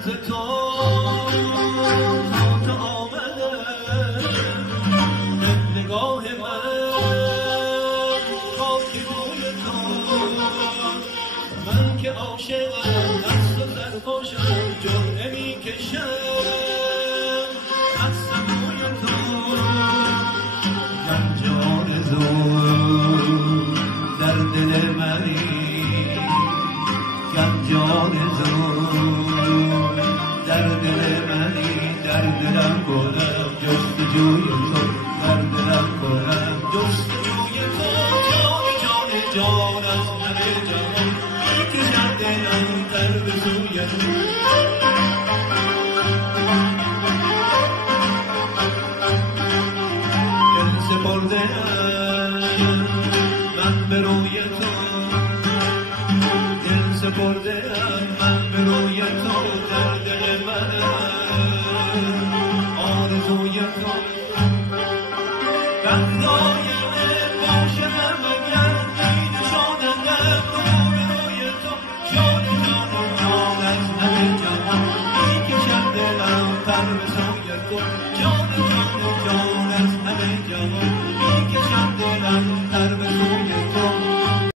ز تو تا آمده نگاه من خاک روی تو من که عاشقم دست و سرخوشم جرعه میکشم از سبوی تو گنجان تو در دل منی گنجان تو در دل منی در دلم کنم جستجوی تو در دلم کنم جستجوی تو جان جان جان از همه جهان میکشد دلم در به سوی تو